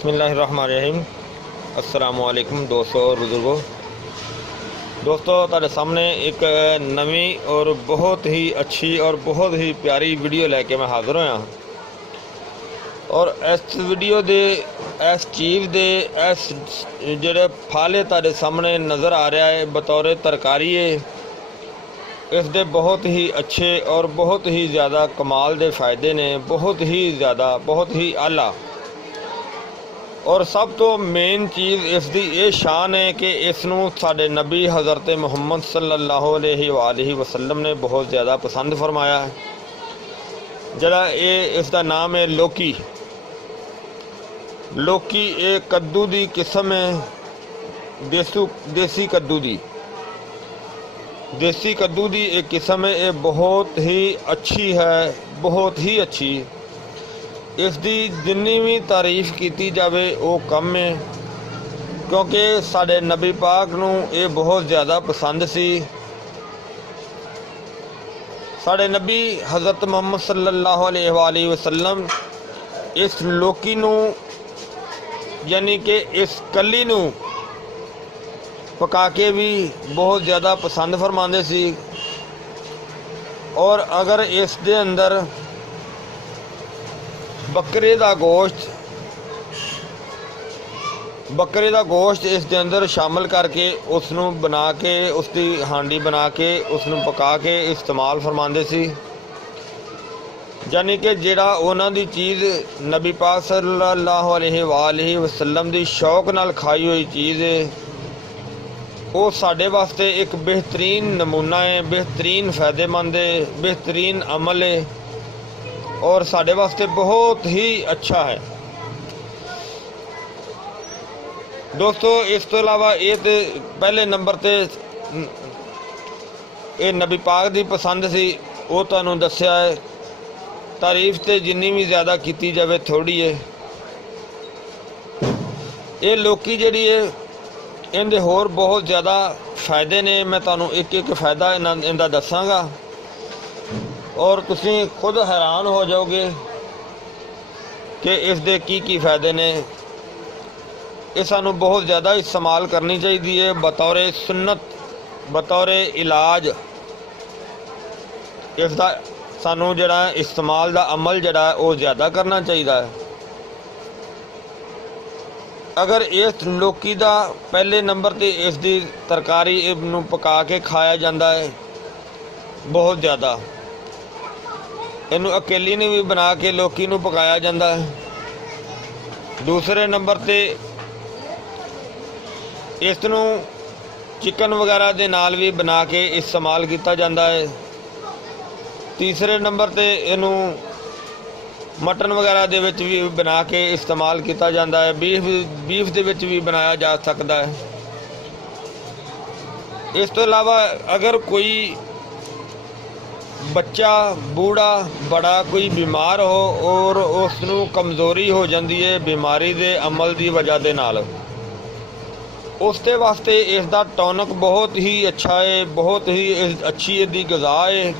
बिस्मिल्लाहिर्रहमानिर्रहीम। अस्सलामुअलैकुम दोस्तों और बुजुर्गों। दोस्तों तुहाडे सामने एक नवी और बहुत ही अच्छी और बहुत ही प्यारी वीडियो लैके मैं हाज़र होया और इस वीडियो दे इस चीज़ दे इस जिहड़े फाले तुहाडे सामने नज़र आ रहा है बतौर तरकारी है। इस दे बहुत ही अच्छे और बहुत ही ज़्यादा कमाल दे फ़ायदे ने, बहुत ही ज़्यादा, बहुत ही आला। और सब तो मेन चीज़ इसकी ये शान है कि इसनूं साडे नबी हज़रत मुहम्मद सल्लल्लाहु अलैहि वसल्लम ने बहुत ज़्यादा पसंद फरमाया है। जरा ये इसका नाम है लौकी। लौकी एक कद्दू की किस्म है, देसी कद्दू की। देसी कद्दू की एक किस्म है, ये बहुत ही अच्छी है, बहुत ही अच्छी। इसकी जिन्नी भी तारीफ़ की जाए वो कम है, क्योंकि साडे नबी पाक नूं ये बहुत ज़्यादा पसंद सी। साडे नबी हज़रत मुहम्मद सल्लल्लाहु अलैहि वसल्लम इस लौकी नूं यानी कि इस कली नूं पका के भी बहुत ज़्यादा पसंद फरमाते सी। और अगर इस दे अंदर बकरे का गोश्त इस दे अंदर शामिल करके उसनूं बना के उसकी हांडी बना के उसनूं पका के इस्तेमाल फरमाते सी। यानी कि जिहड़ा उन्हां दी चीज़ नबी पाक सल्लल्लाहु अलैहि वसल्लम दी शौक नाल खाई हुई चीज़ है, वो साडे वास्ते एक बेहतरीन नमूना है, बेहतरीन फ़ायदेमंद है, बेहतरीन अमल है और साडे वास्ते बहुत ही अच्छा है। दोस्तों इस तो अलावा ये तो पहले नंबर ते ये नबी पाक दी पसंद सी, वो तुहानूं दस्सिया है। तारीफ तो जिन्नी भी ज़्यादा की जाए थोड़ी है। ये लौकी जिहड़ी है इहदे होर बहुत ज़्यादा फ़ायदे ने, मैं तुहानूं एक एक फ़ायदा इहदा दसांगा और तुसीं खुद हैरान हो जाओगे कि इस दे की फ़ायदे ने। ये सानू बहुत ज़्यादा इस्तेमाल करनी चाहिए बतौर सुन्नत, बतौर इलाज। इसका सानू जड़ा इस्तेमाल का अमल जड़ा वो ज़्यादा करना चाहिए है। अगर इस लौकी का पहले नंबर ते इसकी तरकारी नूं पका के खाया जाता है बहुत ज़्यादा। इनू अकेली ने भी बना के लौकी नूं पकाया जाता है। दूसरे नंबर ते इसनूं चिकन वगैरह दे नाल भी बना के इस्तेमाल किया जाता है। तीसरे नंबर ते इनू मटन वगैरह दे विच भी बना के इस्तेमाल किया जाता है। बीफ दे विच भी बनाया जा सकता है। इस तो अलावा अगर कोई बच्चा बूढ़ा बड़ा कोई बीमार हो और उसनूं कमज़ोरी हो जाती है बीमारी के अमल की वजह के नाल, उसके वास्ते इसका टॉनिक बहुत ही अच्छा है, बहुत ही अच्छी इसकी ग़िज़ा है।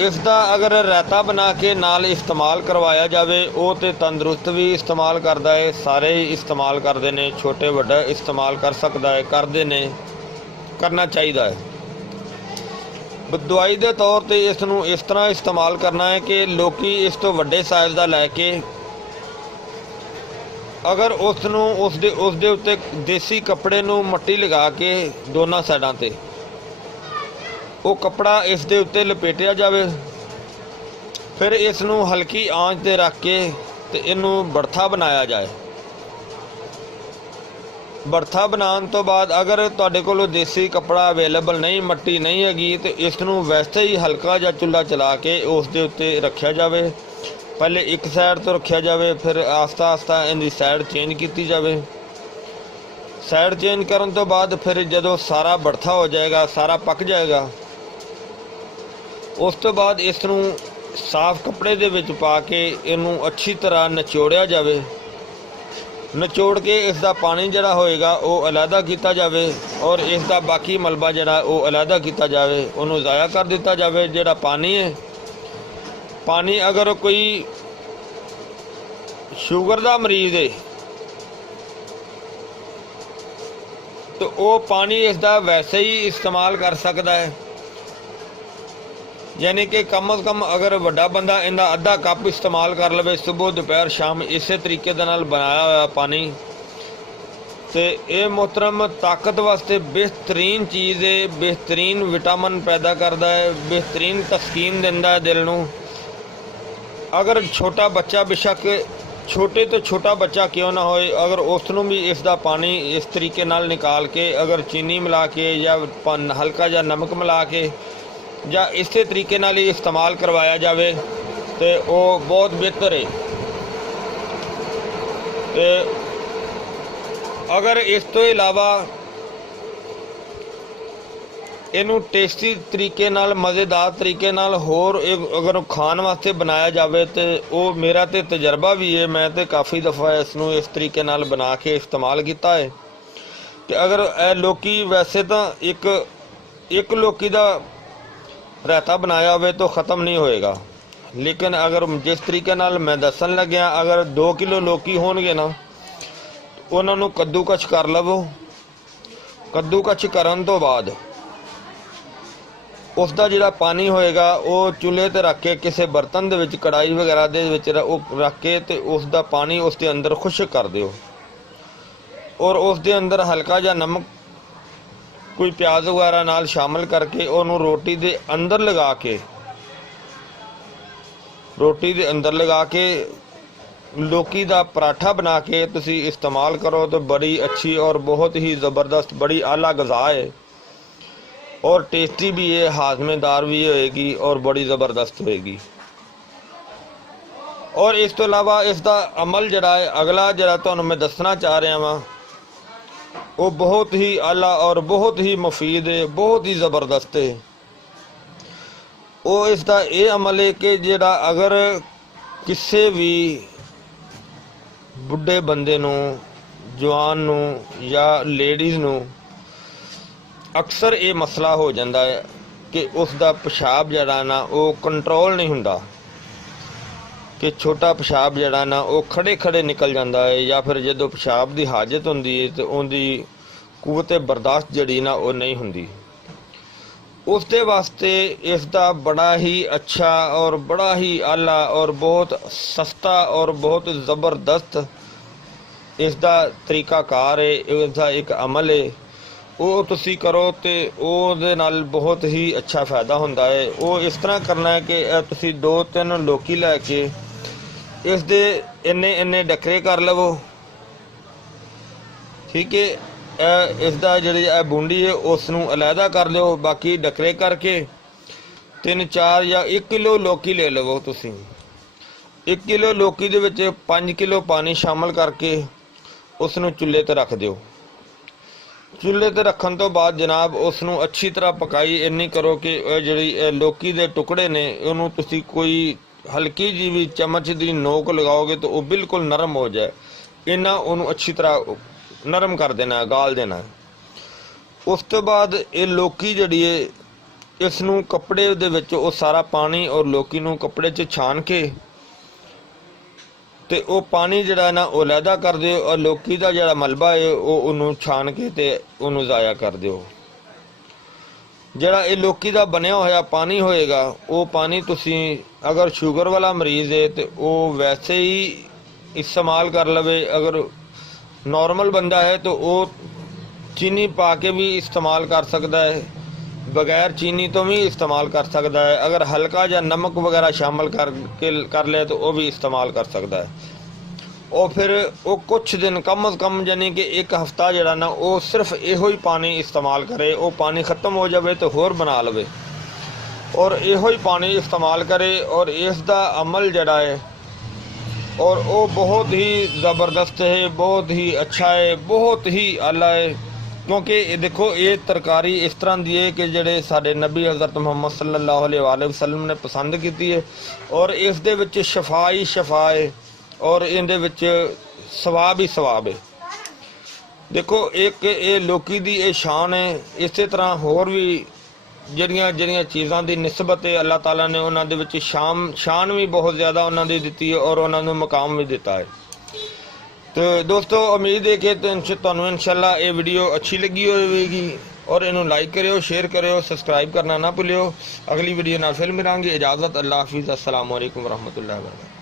इसका अगर रायता बना के नाल इस्तेमाल करवाया जाए वो तो तंदुरुस्त भी इस्तेमाल करता है, सारे ही इस्तेमाल करते हैं, छोटे बड़ा इस्तेमाल कर सकता है, करते हैं, करना चाहिए है। दवाई के तौर पर इसनूं इस तरह इस्तेमाल करना है कि लौकी इस तो वड्डे साइज़ का लैके अगर उसदे उत्ते देसी कपड़े नूं मट्टी लगा के दोनों साइडों ते वो कपड़ा इस दे उत्ते लपेटिया जाए, फिर इसनूं हल्की आंच ते रख के ते इनू बरथा बनाया जाए। बरथा बनाने तो बाद अगर तुहाडे कोल देसी कपड़ा अवेलेबल नहीं, मट्टी नहीं हैगी, तो इसनूं वैसे ही हल्का जा चुल्हा चला के उस दे उत्ते रखा जाए। पहले एक साइड तो रखा जाए, फिर आस्ता आस्ता इनकी साइड चेंज की जाए। साइड चेंज करने तो बाद फिर जदों सारा बरथा हो जाएगा, सारा पक जाएगा, उस तो बाद इसनूं साफ कपड़े दे विच पा के इनू अच्छी तरह निचोड़िया जाए। निचोड़ के इसका पानी जड़ा होएगा वो अलहदा किया जाए और इसका बाकी मलबा जड़ा वो अलहदा किया जाए, उन्होंने ज़ाया कर दिता जाए। जड़ा पानी है, पानी अगर कोई ਸ਼ੂਗਰ ਦਾ ਮਰੀਜ਼ ਹੈ तो वो पानी इसका वैसे ही इस्तेमाल कर सकता है, यानी कि कम अज़ कम अगर वड्डा बंदा इनका अद्धा कप इस्तेमाल कर लवे सुबह दोपहर शाम इस तरीके दे नाल बनाया हुआ पानी, तो ये मोहतरम ताकत वास्ते बेहतरीन चीज़ है, बेहतरीन विटामिन पैदा करता है, बेहतरीन तस्कीन दिंदा है दिल नूं। अगर छोटा बच्चा बेशक छोटे तो छोटा बच्चा क्यों ना होए, अगर उसनों भी इसका पानी इस तरीके नाल निकाल के अगर चीनी मिला के या हल्का जा नमक मिला के या इस तरीके नाल ही इस्तेमाल करवाया जाए तो वो बहुत बेहतर है। तो अगर इस तो इलावा इनू टेस्टी तरीके नाल मज़ेदार तरीके नाल होर अगर खाण वास्ते बनाया जाए तो वो मेरा तो तजर्बा भी है, मैं तो काफ़ी दफ़ा इसनू इस तरीके नाल बना के इस्तेमाल किया है। कि अगर लौकी वैसे तो एक लौकी का रायता बनाया हो तो ख़त्म नहीं होएगा, लेकिन अगर जिस तरीके नाल मैं दसन लग्या अगर 2 किलो लौकी होणगे ना उन्होंने कद्दूकश कर लवो। कद्दूकश करन तो बाद उसका जिहड़ा पानी होएगा वो चूल्हे ते रख के किसी बर्तन दे विच कढ़ाई वगैरह दे विच रख के ते उसका पानी उसके अंदर खुश्क कर दिओ और उसके अंदर हल्का जा नमक कोई प्याज वगैरह नाल शामिल करके उन्होंने रोटी दे अंदर लगा के लौकी दा पराठा बना के तुसी इस्तेमाल करो तो बड़ी अच्छी और बहुत ही ज़बरदस्त बड़ी आला ग़ज़ा है और टेस्टी भी है, हाजमेदार भी होएगी और बड़ी ज़बरदस्त होएगी। और इस तो इलावा इसका अमल जड़ा है अगला जरा तुहानूं मैं दसना चाह रहा वां वो बहुत ही आला और बहुत ही मुफीद है, बहुत ही ज़बरदस्त है। वो इसका ये अमल है कि जड़ा अगर किसी भी बुढ़े बंदे नूं जवान नूं या लेडीज़ नूं अक्सर ये मसला हो जाता है कि उसका पेशाब जड़ा ना वो कंट्रोल नहीं हुंदा, कि छोटा पेशाब जड़ा ना वो खड़े खड़े निकल जाता है या फिर जो पेशाब की हाजत होंदी है तो उनकी कुव्वत बर्दाश्त जड़ी ना वो नहीं हुंदी। उसके वास्ते इसका बड़ा ही अच्छा और बड़ा ही आला और बहुत सस्ता और बहुत ज़बरदस्त इसका तरीकाकार है, इसका एक अमल है। वो तुसी करो तो वो नाल बहुत ही अच्छा फ़ायदा होंदा है। वो इस तरह करना है कि तुसी 2-3 लौकी लैके इस दे इन्ने इन्ने डकरे कर लवो, ठीक है। इसका जी बूंदी है उसनू अलहदा कर लो, बाकी डकरे करके 3-4 या 1 किलो लौकी ले लवो। तुसी 1 किलो लौकी दे विच 5 किलो पानी शामिल करके उसनू चुल्हे ते रख दिओ। चूल्हे ते रखन तो बाद जनाब उसनू अच्छी तरह पकाई इन्नी करो कि जिहड़ी लौकी दे टुकड़े ने उन्होंने तुसी कोई हल्की जी भी चमच की नोक लगाओगे तो वो बिल्कुल नरम हो जाए, इन्ना उन्होंने अच्छी तरह नरम कर देना, गाल देना है। उस तो बाद ये लौकी जिहड़ी है इसनू कपड़े दे विच वो सारा पानी और लौकी नू कपड़े च छान के ते वो पानी जड़ा ना वो लहदा कर दिओ और लौकी का जड़ा मलबा है वो उन्होंने छान के ते उन्होंने ज़ाया कर दिओ। जड़ा ये लौकी का बनया होया पानी होएगा वो पानी तुसी अगर शुगर वाला मरीज़ है तो वो वैसे ही इस्तेमाल कर लवे, अगर नॉर्मल बंदा है तो वो चीनी पा के भी इस्तेमाल कर सकता है, बगैर चीनी तो भी इस्तेमाल कर सकता है, अगर हल्का या नमक वगैरह शामिल कर ले तो वो भी इस्तेमाल कर सकता है। और फिर वो कुछ दिन कम अज़ कम यानी कि 1 हफ्ता जड़ा ना वो सिर्फ यो ही पानी इस्तेमाल करे, वो पानी ख़त्म हो जाए तो होर बना लवे और यो ही पानी इस्तेमाल करे। और इसका अमल जड़ा है और वो बहुत ही ज़बरदस्त है, बहुत ही अच्छा है, बहुत ही आला है। क्योंकि देखो ये तरकारी इस तरह की है कि जेडे साडे नबी हज़रत मुहम्मद सल्लल्लाहु अलैहि वसल्लम ने पसंद की है और इस दे विच शफा ही शफा है और इहदे विच सवाब ही सवाब है। देखो एक ये लौकी दी ये शान है, इस तरह होर भी ਜਿਹੜੀਆਂ चीज़ों की निस्बत है अल्लाह ताला ने उन्होंने शान भी बहुत ज़्यादा उन्होंने दी है और उन्होंने मुकाम भी दिता है। तो दोस्तों उम्मीद है कि ਤੁਹਾਨੂੰ ਇਨਸ਼ਾਅੱਲਾ ਇਹ ਵੀਡੀਓ ਅੱਛੀ ਲੱਗੀ ਹੋਵੇਗੀ और इन्हों लाइक करो, शेयर करो, सब्सक्राइब करना ना भूलियो। अगली वीडियो नाल फिर मिलांगे। इजाज़त, अल्लाह हाफिज़, अस्सलाम वालेकुम रहमतुल्लाहि व बरकातहू।